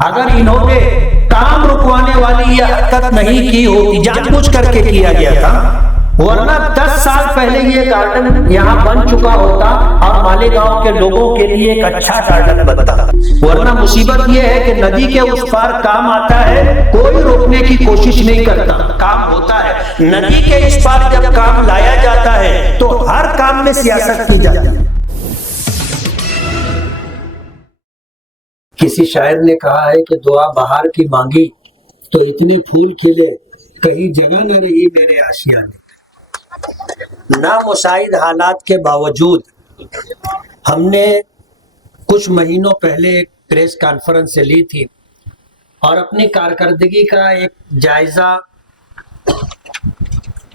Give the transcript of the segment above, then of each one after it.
اگر انہوں نے کام رکوانے والی یہ حرکت نہیں کی ہوتی، جان بوجھ کر کے کیا گیا تھا، ورنہ 10 سال پہلے یہ گارڈن یہاں بن چکا ہوتا اور مالیگاؤں کے لوگوں کے لیے ایک اچھا گارڈن بنتا۔ ورنہ مصیبت یہ ہے کہ ندی کے اس پار کام آتا ہے، کوئی روکنے کی کوشش نہیں کرتا، کام ہوتا ہے۔ ندی کے اس پار جب کام لایا جاتا ہے تو ہر کام میں سیاست کی جاتی ہے۔ کسی شاعر نے کہا ہے کہ دعا بہار کی مانگی تو اتنے پھول کھلے، کہیں جگہ نہ رہی میرے آشیانے۔ نامساعد حالات کے باوجود ہم نے کچھ مہینوں پہلے ایک پریس کانفرنس سے لی تھی اور اپنی کارکردگی کا ایک جائزہ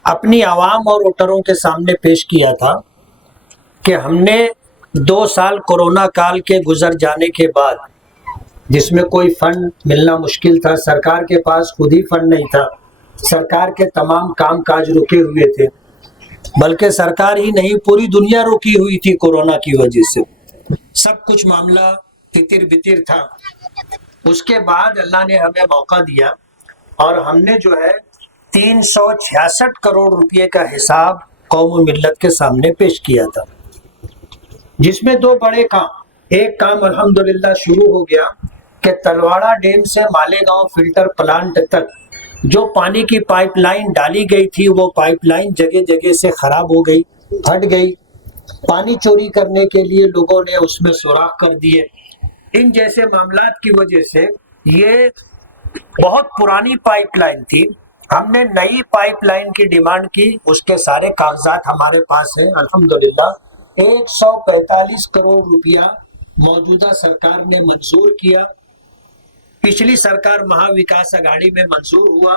اپنی عوام اور ووٹروں کے سامنے پیش کیا تھا کہ ہم نے 2 سال کورونا کال کے گزر جانے کے بعد، جس میں کوئی فنڈ ملنا مشکل تھا، سرکار کے پاس خود ہی فنڈ نہیں تھا، سرکار کے تمام کام کاج رکے ہوئے تھے، بلکہ سرکار ہی نہیں پوری دنیا رکی ہوئی تھی کورونا کی وجہ سے، سب کچھ معاملہ تتر بتر تھا۔ اس کے بعد اللہ نے ہمیں موقع دیا اور ہم نے جو ہے 366 کروڑ روپے کا حساب قوم و ملت کے سامنے پیش کیا تھا، جس میں 2 بڑے کام، ایک کام الحمدللہ شروع ہو گیا کہ تلواڑہ ڈیم سے مالیگاؤں فلٹر پلانٹ تک جو پانی کی پائپ لائن ڈالی گئی تھی، وہ پائپ لائن جگہ جگہ سے خراب ہو گئی، پھٹ گئی، پانی چوری کرنے کے لیے لوگوں نے اس میں سوراخ کر دیے۔ ان جیسے معاملات کی وجہ سے یہ بہت پرانی پائپ لائن تھی، ہم نے نئی پائپ لائن کی ڈیمانڈ کی، اس کے سارے کاغذات ہمارے پاس ہیں الحمدللہ۔ 145 کروڑ روپیہ موجودہ سرکار نے منظور کیا، پچھلی سرکار مہا وکاس اگاڑی میں منظور ہوا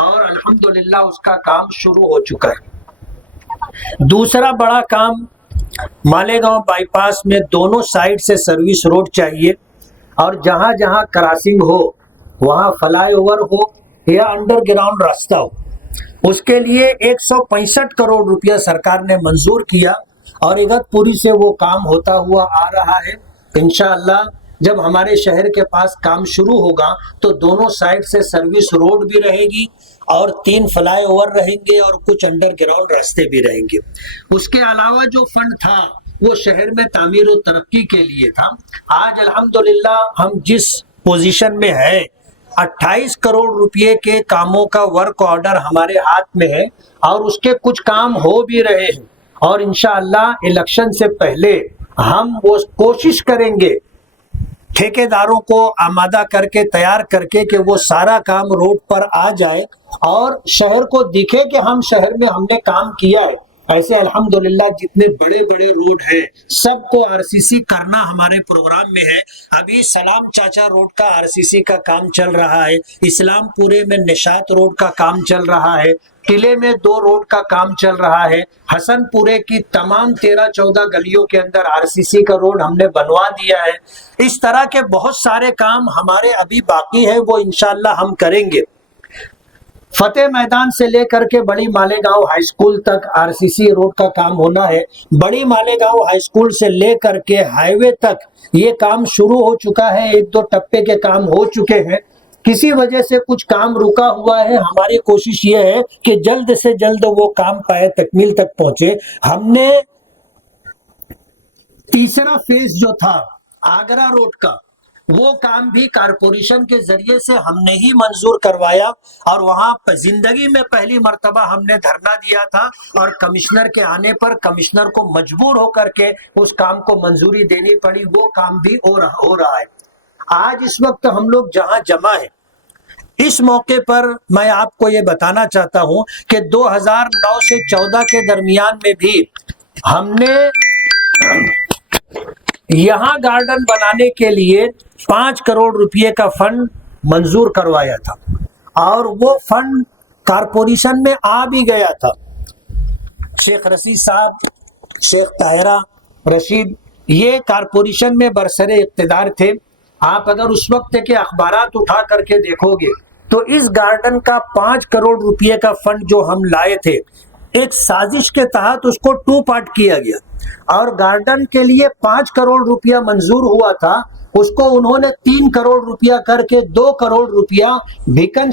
اور الحمدللہ اس کا کام شروع ہو چکا ہے۔ دوسرا بڑا کام، مالیگاؤں بائی پاس میں دونوں سائڈ سے سروس روڈ چاہیے اور جہاں جہاں کراسنگ ہو وہاں فلائی اوور ہو یا انڈر گراؤنڈ راستہ ہو، اس کے لیے 165 کروڑ روپیہ سرکار نے منظور کیا اور اگتپوری سے وہ کام ہوتا ہوا آ رہا ہے۔ انشاءاللہ جب ہمارے شہر کے پاس کام شروع ہوگا تو دونوں سائڈ سے سروس روڈ بھی رہے گی اور 3 فلائی اوور رہیں گے اور کچھ انڈر گراؤنڈ راستے بھی رہیں گے۔ اس کے علاوہ جو فنڈ تھا وہ شہر میں تعمیر و ترقی کے لیے تھا۔ آج الحمدللہ ہم جس پوزیشن میں ہیں، 28 کروڑ روپے کے کاموں کا ورک آرڈر ہمارے ہاتھ میں ہے اور اس کے کچھ کام ہو بھی رہے ہیں اور انشاءاللہ الیکشن سے پہلے ہم وہ کوشش کریں گے ٹھیکیداروں کو آمادہ کر کے تیار کر کے کہ وہ سارا کام روڈ پر آ جائے اور شہر کو دکھے کہ ہم شہر میں ہم نے کام کیا ہے۔ ایسے الحمدللہ جتنے بڑے بڑے روڈ ہیں سب کو آر سی سی کرنا ہمارے پروگرام میں ہے۔ ابھی سلام چاچا روڈ کا آر سی سی کا کام چل رہا ہے، اسلام پورے میں نشاط روڈ کا کام چل رہا ہے، قلعے میں 2 روڈ کا کام چل رہا ہے، حسن پورے کی تمام 13-14 گلیوں کے اندر آر سی سی کا روڈ ہم نے بنوا دیا ہے۔ اس طرح کے بہت سارے کام ہمارے ابھی باقی ہے، وہ انشاءاللہ ہم کریں گے۔ فتح میدان سے لے کر کے بڑی مالیگاؤں ہائی اسکول تک آر سی سی روڈ کا کام ہونا ہے۔ بڑی مالیگاؤں ہائی اسکول سے لے کر کے ہائی وے تک یہ کام شروع ہو چکا ہے، 1-2 ٹپے کے کام ہو چکے ہیں، کسی وجہ سے کچھ کام رکا ہوا ہے۔ ہماری کوشش یہ ہے کہ جلد سے جلد وہ کام پائے تکمیل تک پہنچے۔ ہم نے تیسرا فیز جو تھا آگرہ روڈ کا، وہ کام بھی کارپوریشن کے ذریعے سے ہم نے ہی منظور کروایا اور وہاں زندگی میں پہلی مرتبہ ہم نے دھرنا دیا تھا اور کمشنر کے آنے پر کمشنر کو مجبور ہو کر کے اس کام کو منظوری دینی پڑی، وہ کام بھی ہو رہا ہے۔ آج اس وقت ہم لوگ جہاں جمع ہیں، اس موقع پر میں آپ کو یہ بتانا چاہتا ہوں کہ 2009 سے 14 کے درمیان میں بھی ہم نے یہاں گارڈن بنانے کے لیے 5 کروڑ روپے کا فنڈ منظور کروایا تھا اور وہ فنڈ کارپوریشن میں آ بھی گیا تھا۔ شیخ رشید صاحب، شیخ طاہرہ رشید، یہ کارپوریشن میں برسر اقتدار تھے۔ آپ اگر اس وقت کے اخبارات اٹھا کر کے دیکھو گے تو اس گارڈن کا 5 کروڑ روپے کا فنڈ جو ہم لائے تھے، ایک سازش کے تحت اس کو 2 پارٹ کیا گیا اور گارڈن کے لیے 5 کروڑ روپیہ منظور ہوا تھا اس کو انہوں نے 3 کروڑ روپیہ کر کے 2 کروڑ روپیہ بھیکن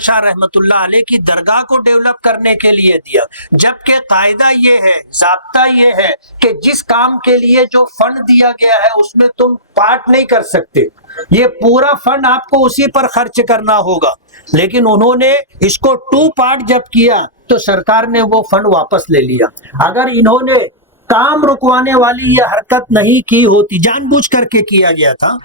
شاہ رحمت اللہ علیہ کی درگاہ کو ڈیولپ کرنے کے لیے دیا، جبکہ قاعدہ یہ ہے، ضابطہ یہ ہے کہ جس کام کے لیے جو فنڈ دیا گیا ہے اس میں تم پارٹ نہیں کر سکتے، یہ پورا فنڈ آپ کو اسی پر خرچ کرنا ہوگا، لیکن انہوں نے اس کو 2 پارٹ جب کیا تو سرکار نے وہ فنڈ واپس لے لیا۔ اگر انہوں نے کام رکوانے والی یہ حرکت نہیں کی ہوتی، جان بوجھ کر کے کیا گیا تھا،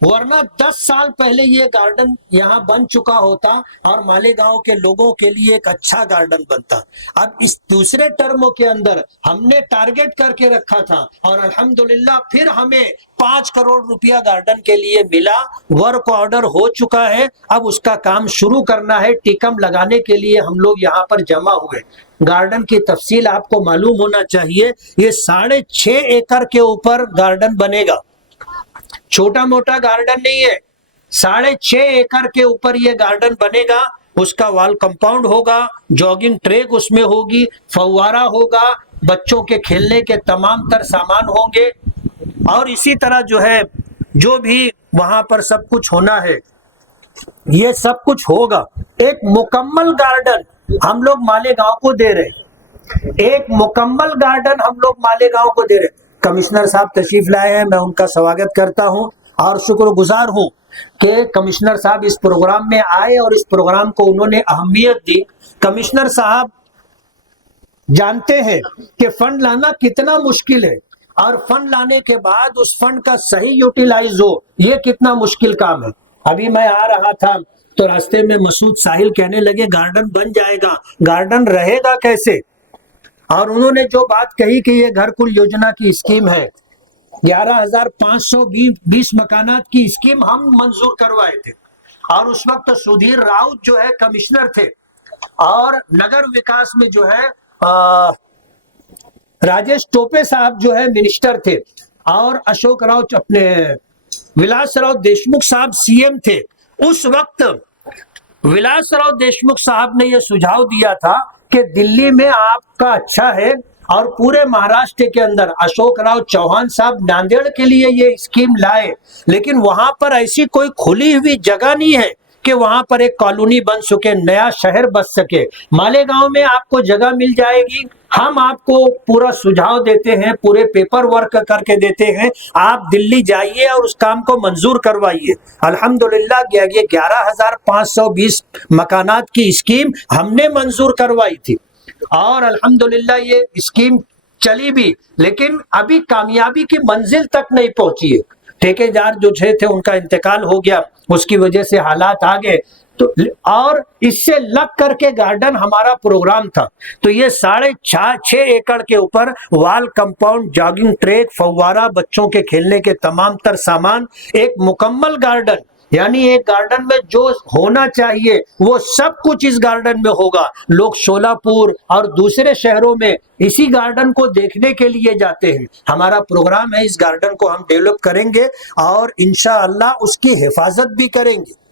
ورنہ 10 سال پہلے یہ گارڈن یہاں بن چکا ہوتا اور مالیگاؤں کے لوگوں کے لیے ایک اچھا گارڈن بنتا۔ اب اس دوسرے ٹرموں کے اندر ہم نے ٹارگٹ کر کے رکھا تھا اور الحمدللہ پھر ہمیں 5 کروڑ روپیہ گارڈن کے لیے ملا، ورک آرڈر ہو چکا ہے، اب اس کا کام شروع کرنا ہے۔ ٹیکم لگانے کے لیے ہم لوگ یہاں پر جمع ہوئے۔ گارڈن کی تفصیل آپ کو معلوم ہونا چاہیے، یہ 6.5 ایکڑ کے اوپر گارڈن بنے گا، چھوٹا موٹا گارڈن نہیں ہے، 6.5 ایکڑ کے اوپر یہ گارڈن بنے گا۔ اس کا وال کمپاؤنڈ ہوگا، جاگنگ ٹریک اس میں ہوگی، فوارہ ہوگا، بچوں کے کھیلنے کے تمام تر سامان ہوں گے، اور اسی طرح جو ہے جو بھی وہاں پر سب کچھ ہونا ہے یہ سب کچھ ہوگا۔ ایک مکمل گارڈن ہم لوگ مالیگاؤں کو دے رہے ہیں، ایک مکمل گارڈن ہم لوگ مالیگاؤں کو دے رہے ہیں۔ کمشنر صاحب تشریف لائے ہیں، میں ان کا سواگت کرتا ہوں اور شکر گزار ہوں کہ کمشنر صاحب اس پروگرام میں آئے اور اس پروگرام کو انہوں نے اہمیت دی۔ کمشنر صاحب جانتے ہیں کہ فنڈ لانا کتنا مشکل ہے، اور فنڈ لانے کے بعد اس فنڈ کا صحیح یوٹیلائز ہو یہ کتنا مشکل کام ہے۔ ابھی میں آ رہا تھا تو راستے میں مسعود ساحل کہنے لگے گارڈن بن جائے گا، گارڈن رہے گا کیسے؟ اور انہوں نے جو بات کہی کہ یہ گھر کل یوجنا کی اسکیم ہے، 11,520 مکانات کی اسکیم ہم منظور کروائے تھے، اور اس وقت سدھیر راؤت جو ہے کمشنر تھے، اور نگر وکاس میں جو ہے راجیش ٹوپے صاحب جو ہے منسٹر تھے، اور اشوک راؤ اپنے ولاس راؤ دیشمکھ صاحب سی ایم تھے۔ اس وقت ولاس راؤ دیشمکھ صاحب نے یہ سجھاؤ دیا تھا کہ دلی میں آپ کا اچھا ہے، اور پورے مہاراشٹر کے اندر اشوک راؤ چوہان صاحب ناندیڑ کے لیے یہ اسکیم لائے، لیکن وہاں پر ایسی کوئی کھلی ہوئی جگہ نہیں ہے کہ وہاں پر ایک کالونی بن سکے، نیا شہر بس سکے۔ مالیگاؤں میں آپ کو جگہ مل جائے گی، ہم آپ کو پورا سجھاؤ دیتے ہیں، پورے پیپر ورک کر کے دیتے ہیں، آپ دلی جائیے اور اس کام کو منظور کروائیے۔ الحمدللہ 11,520 مکانات کی اسکیم ہم نے منظور کروائی تھی، اور الحمدللہ یہ اسکیم چلی بھی، لیکن ابھی کامیابی کی منزل تک نہیں پہنچی ہے۔ ٹھیکیدار جو تھے ان کا انتقال ہو گیا، اس کی وجہ سے حالات آگے تو، اور اس سے لگ کر کے گارڈن ہمارا پروگرام تھا۔ تو یہ 6.5 ایکڑ کے اوپر وال کمپاؤنڈ، جاگنگ ٹریک، فوارہ، بچوں کے کھیلنے کے تمام تر سامان، ایک مکمل گارڈن، یعنی ایک گارڈن میں جو ہونا چاہیے وہ سب کچھ اس گارڈن میں ہوگا۔ لوگ شولہ پور اور دوسرے شہروں میں اسی گارڈن کو دیکھنے کے لیے جاتے ہیں۔ ہمارا پروگرام ہے اس گارڈن کو ہم ڈیولپ کریں گے اور انشاءاللہ اس کی حفاظت بھی کریں گے۔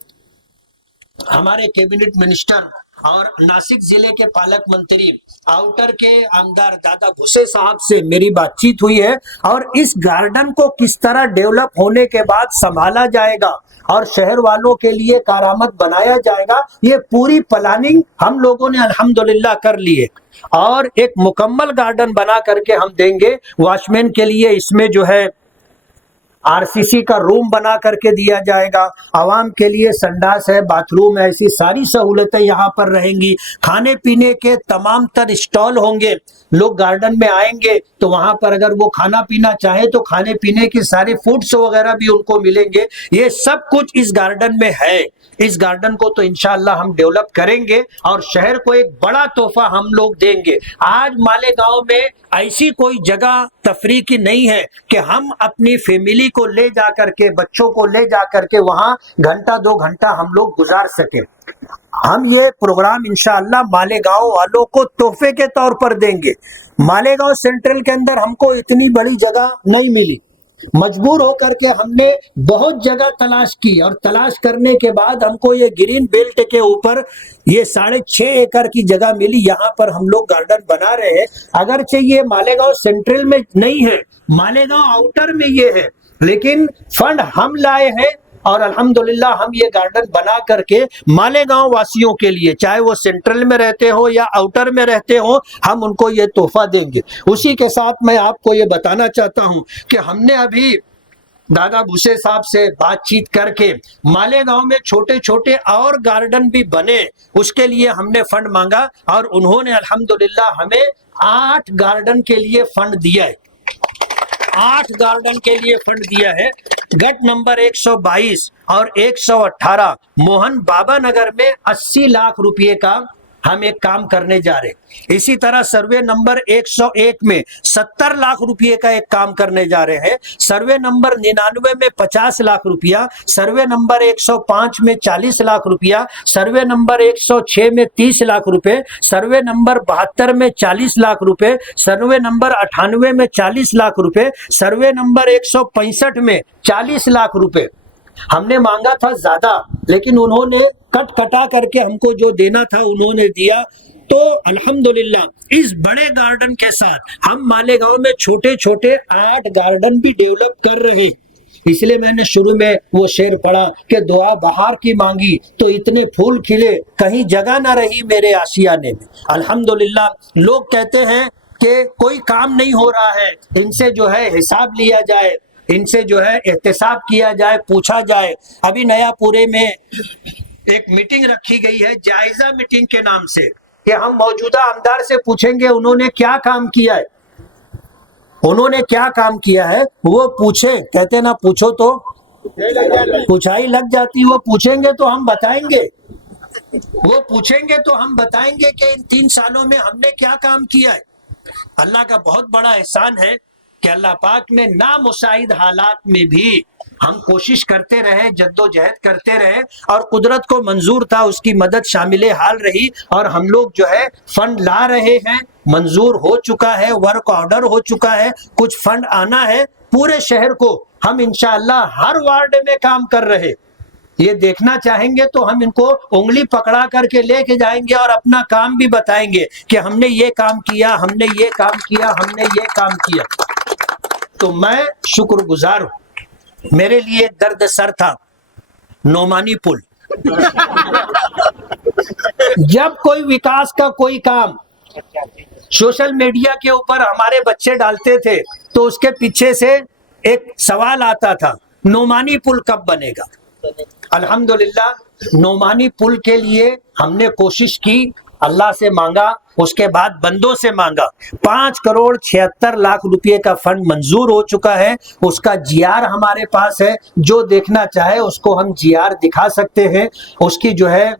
ہمارے کیبنٹ منسٹر اور ناسک ضلع کے پالک منتری آؤٹر کے آمدار دادا بھوسے صاحب سے میری بات چیت ہوئی ہے، اور اس گارڈن کو کس طرح ڈیولپ ہونے کے بعد سنبھالا جائے گا اور شہر والوں کے لیے کارآمد بنایا جائے گا، یہ پوری پلاننگ ہم لوگوں نے الحمدللہ کر لی ہے، اور ایک مکمل گارڈن بنا کر کے ہم دیں گے۔ واچ مین کے لیے اس میں جو ہے RCC کا روم بنا کر کے دیا جائے گا، عوام کے لیے سنڈاس ہے، باتھ روم ہے، ایسی ساری سہولتیں یہاں پر رہیں گی۔ کھانے پینے کے تمام تر اسٹال ہوں گے، لوگ گارڈن میں آئیں گے تو وہاں پر اگر وہ کھانا پینا چاہے تو کھانے پینے کی ساری فوڈس وغیرہ بھی ان کو ملیں گے۔ یہ سب کچھ اس گارڈن میں ہے۔ اس گارڈن کو تو انشاءاللہ ہم ڈیولپ کریں گے اور شہر کو ایک بڑا تحفہ ہم لوگ دیں گے۔ آج مالیگاؤں میں ایسی کوئی جگہ تفریح کی نہیں ہے کہ ہم اپنی فیملی کو لے جا کر کے، بچوں کو لے جا کر کے وہاں گھنٹہ 2 گھنٹہ ہم لوگ گزار سکیں۔ ہم یہ پروگرام انشاءاللہ مالیگاؤں والوں کو تحفے کے طور پر دیں گے۔ مالیگاؤں سینٹرل کے اندر ہم کو اتنی بڑی جگہ نہیں ملی، مجبور ہو کر کے ہم نے بہت جگہ تلاش کی، اور تلاش کرنے کے بعد ہم کو یہ گرین بیلٹ کے اوپر یہ 6.5 ایکڑ کی جگہ ملی، یہاں پر ہم لوگ گارڈن بنا رہے ہیں۔ اگرچہ یہ مالیگاؤں سینٹرل میں نہیں ہے، مالیگاؤں آؤٹر میں یہ ہے، لیکن فنڈ ہم لائے ہیں اور الحمدللہ ہم یہ گارڈن بنا کر کے مالیگاؤں واسیوں کے لیے، چاہے وہ سینٹرل میں رہتے ہو یا آؤٹر میں رہتے ہو، ہم ان کو یہ تحفہ دیں گے۔ اسی کے ساتھ میں آپ کو یہ بتانا چاہتا ہوں کہ ہم نے ابھی دادا بھوسے صاحب سے بات چیت کر کے مالیگاؤں میں چھوٹے چھوٹے اور گارڈن بھی بنے، اس کے لیے ہم نے فنڈ مانگا اور انہوں نے الحمدللہ ہمیں 8 گارڈن کے لیے فنڈ دیا ہے، 8 گارڈن کے لیے فنڈ دیا ہے۔ گٹ نمبر 122 اور 118 موہن بابا نگر میں 80 لاکھ روپے کا ہم ایک کام کرنے جا رہے ہیں۔ اسی طرح سروے نمبر 101 میں 70 لاکھ روپے کا ایک کام کرنے جا رہے ہیں، سروے نمبر 99 میں 50 لاکھ روپیہ، سروے نمبر 105 میں 40 لاکھ روپیہ، سروے نمبر 106 میں 30 لاکھ روپے، سروے نمبر 72 میں 40 لاکھ روپے، سروے نمبر 98 میں 40 لاکھ روپے، سروے نمبر 165 میں 40 لاکھ روپے۔ ہم نے مانگا تھا زیادہ، لیکن انہوں نے کٹ کٹا کر کے ہم کو جو دینا تھا انہوں نے دیا۔ تو الحمدللہ اس بڑے گارڈن کے ساتھ ہم مالیگاؤں میں چھوٹے چھوٹے 8 گارڈن بھی ڈیولپ کر رہے، اس لیے میں نے شروع میں وہ شعر پڑھا کہ دعا بہار کی مانگی تو اتنے پھول کھلے، کہیں جگہ نہ رہی میرے آشیانے میں۔ الحمدللہ لوگ کہتے ہیں کہ کوئی کام نہیں ہو رہا ہے، ان سے جو ہے حساب لیا جائے، ان سے جو ہے احتساب کیا جائے، پوچھا جائے۔ ابھی نیا پورے میں ایک میٹنگ رکھی گئی ہے جائزہ میٹنگ کے نام سے، کہ ہم موجودہ آمدار سے پوچھیں گے انہوں نے کیا کام کیا ہے، انہوں نے کیا کام کیا ہے، وہ پوچھیں، کہتے نا پوچھو تو پوچھائی لگ جاتی، وہ پوچھیں گے تو ہم بتائیں گے، وہ پوچھیں گے تو ہم بتائیں گے کہ ان 3 سالوں میں ہم نے کیا کام کیا ہے۔ اللہ کا بہت بڑا احسان ہے کہ اللہ پاک نے نامساعد حالات میں بھی ہم کوشش کرتے رہے، جد و جہد کرتے رہے، اور قدرت کو منظور تھا، اس کی مدد شامل حال رہی، اور ہم لوگ جو ہے فنڈ لا رہے ہیں، منظور ہو چکا ہے، ورک آرڈر ہو چکا ہے، کچھ فنڈ آنا ہے پورے شہر کو۔ ہم انشاءاللہ ہر وارڈ میں کام کر رہے، یہ دیکھنا چاہیں گے تو ہم ان کو انگلی پکڑا کر کے لے کے جائیں گے اور اپنا کام بھی بتائیں گے کہ ہم نے یہ کام کیا، ہم نے یہ کام کیا، ہم نے یہ کام کیا۔ تو میں شکر گزار ہوں۔ میرے لیے درد سر تھا نعمانی پل، جب کوئی وکاس کا کوئی کام سوشل میڈیا کے اوپر ہمارے بچے ڈالتے تھے تو اس کے پیچھے سے ایک سوال آتا تھا، نعمانی پل کب بنے گا؟ الحمدللہ نعمانی پل کے لیے ہم نے کوشش کی، اللہ سے مانگا، اس کے بعد بندوں سے مانگا، 5 کروڑ 76 لاکھ روپے کا فنڈ منظور ہو چکا ہے، اس کا جی آر ہمارے پاس ہے، جو دیکھنا چاہے اس کو ہم جی آر دکھا سکتے ہیں۔ اس کی جو ہے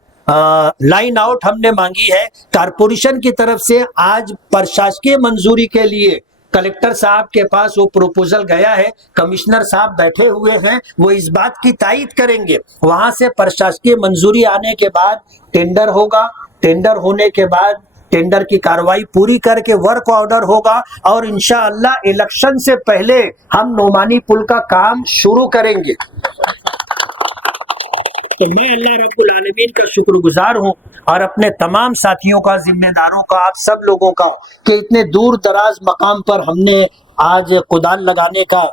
لائن آؤٹ ہم نے مانگی ہے کارپوریشن کی طرف سے، آج پرشاسکیہ منظوری کے لیے کلکٹر صاحب کے پاس وہ پروپوزل گیا ہے، کمشنر صاحب بیٹھے ہوئے ہیں، وہ اس بات کی تائید کریں گے، وہاں سے پرشاسکیہ منظوری آنے کے بعد ٹینڈر ہوگا، ٹینڈر ہونے کے بعد ٹینڈر کی کاروائی پوری کر کے ورک آرڈر ہوگا، اور انشاءاللہ الیکشن سے پہلے ہم نعمانی پل کا کام شروع کریں گے۔ تو میں اللہ رب العالمین کا شکر گزار ہوں، اور اپنے تمام ساتھیوں کا، ذمہ داروں کا، آپ سب لوگوں کا، کہ اتنے دور دراز مقام پر ہم نے آج کدال لگانے کا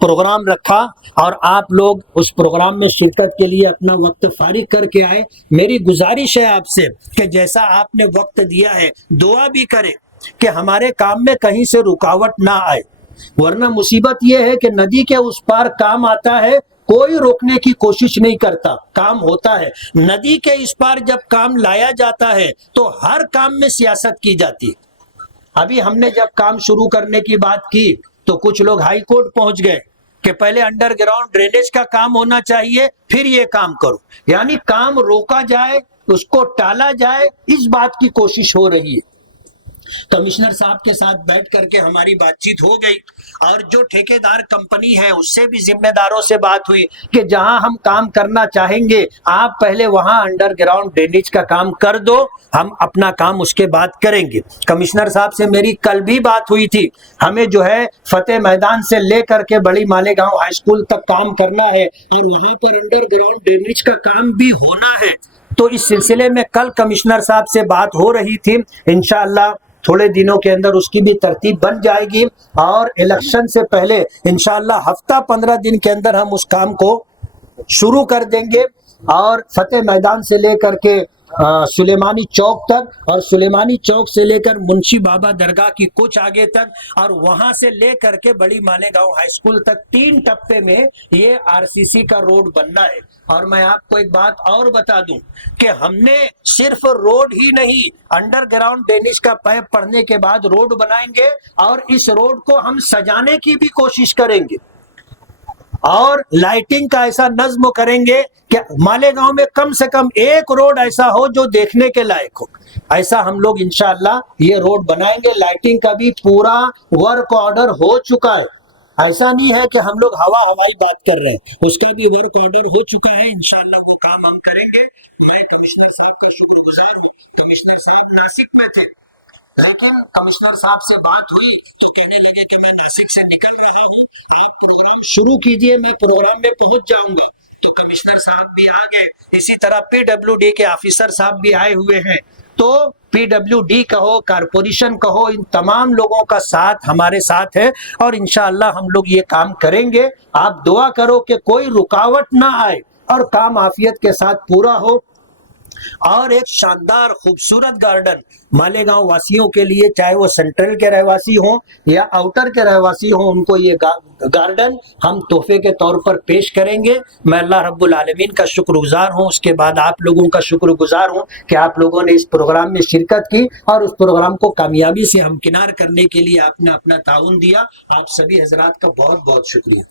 پروگرام رکھا، اور آپ لوگ اس پروگرام میں شرکت کے لیے اپنا وقت فارغ کر کے آئے۔ میری گزارش ہے آپ سے کہ جیسا آپ نے وقت دیا ہے، دعا بھی کریں کہ ہمارے کام میں کہیں سے رکاوٹ نہ آئے، ورنہ مصیبت یہ ہے کہ ندی کے اس پار کام آتا ہے، کوئی روکنے کی کوشش نہیں کرتا، کام ہوتا ہے۔ ندی کے اس پار جب کام لایا جاتا ہے تو ہر کام میں سیاست کی جاتی ہے۔ ابھی ہم نے جب کام شروع کرنے کی بات کی تو کچھ لوگ ہائی کورٹ پہنچ گئے کہ پہلے انڈر گراؤنڈ ڈرینیج کا کام ہونا چاہیے، پھر یہ کام کرو، یعنی کام روکا جائے، اس کو ٹالا جائے، اس بات کی کوشش ہو رہی ہے۔ کمشنر صاحب کے ساتھ بیٹھ کر کے ہماری بات چیت ہو گئی، اور جو ٹھیکیدار کمپنی ہے اس سے بھی ذمہ داروں سے بات ہوئی کہ جہاں ہم کام کرنا چاہیں گے آپ پہلے وہاں انڈر گراؤنڈ ڈرینیج کا کام کر دو، ہم اپنا کام اس کے بعد کریں گے۔ کمشنر صاحب سے میری کل بھی بات ہوئی تھی، ہمیں جو ہے فتح میدان سے لے کر کے بڑی مالیگاؤں ہائی اسکول تک کام کرنا ہے، اور وہاں پر انڈر گراؤنڈ ڈرینیج کا کام بھی ہونا ہے۔ تو اس سلسلے میں کل کمشنر صاحب سے بات ہو رہی تھی، انشاءاللہ تھوڑے دنوں کے اندر اس کی بھی ترتیب بن جائے گی اور الیکشن سے پہلے انشاءاللہ ہفتہ 15 دن کے اندر ہم اس کام کو شروع کر دیں گے اور فتح میدان سے لے کر کے سلیمانی چوک تک اور سلیمانی چوک سے لے کر منشی بابا درگاہ کی کچھ آگے تک اور وہاں سے لے کر کے بڑی مالیگاؤں ہائی اسکول تک 3 ٹپے میں یہ آر سی سی کا روڈ بننا ہے۔ اور میں آپ کو ایک بات اور بتا دوں کہ ہم نے صرف روڈ ہی نہیں، انڈر گراؤنڈ ڈینش کا پائپ پڑنے کے بعد روڈ بنائیں گے اور اس روڈ کو ہم سجانے کی بھی کوشش کریں گے اور لائٹنگ کا ایسا نظم کریں گے کہ مالیگاؤں میں کم سے کم ایک روڈ ایسا ہو جو دیکھنے کے لائق ہو۔ ایسا ہم لوگ انشاءاللہ یہ روڈ بنائیں گے۔ لائٹنگ کا بھی پورا ورک آرڈر ہو چکا ہے، ایسا نہیں ہے کہ ہم لوگ ہوا ہوائی بات کر رہے ہیں، اس کا بھی ورک آرڈر ہو چکا ہے۔ انشاءاللہ وہ کام ہم کریں گے۔ میں کمشنر صاحب کا شکر گزار ہوں۔ کمشنر صاحب ناسک میں تھے لیکن کمشنر صاحب سے بات ہوئی تو کہنے لگے کہ میں ناسک سے نکل رہا ہوں، آپ پروگرام شروع کیجئے، میں پروگرام میں پہنچ جاؤں گا۔ تو کمشنر صاحب بھی آ گئے، اسی طرح پی ڈبلیو ڈی کے آفیسر صاحب بھی آئے ہوئے ہیں۔ تو پی ڈبلیو ڈی کہو، کارپوریشن کہو، ان تمام لوگوں کا ساتھ ہمارے ساتھ ہے اور انشاءاللہ ہم لوگ یہ کام کریں گے۔ آپ دعا کرو کہ کوئی رکاوٹ نہ آئے اور کام عافیت کے ساتھ پورا ہو اور ایک شاندار خوبصورت گارڈن مالیگاؤں واسیوں کے لیے، چاہے وہ سینٹرل کے رہواسی ہوں یا آؤٹر کے رہواسی ہوں، ان کو یہ گارڈن ہم تحفے کے طور پر پیش کریں گے۔ میں اللہ رب العالمین کا شکر گزار ہوں، اس کے بعد آپ لوگوں کا شکر گزار ہوں کہ آپ لوگوں نے اس پروگرام میں شرکت کی اور اس پروگرام کو کامیابی سے ہمکنار کرنے کے لیے آپ نے اپنا تعاون دیا۔ آپ سبھی حضرات کا بہت بہت شکریہ۔